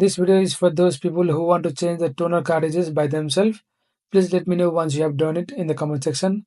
This video is for those people who want to change the toner cartridges by themselves. Please let me know once you have done it in the comment section.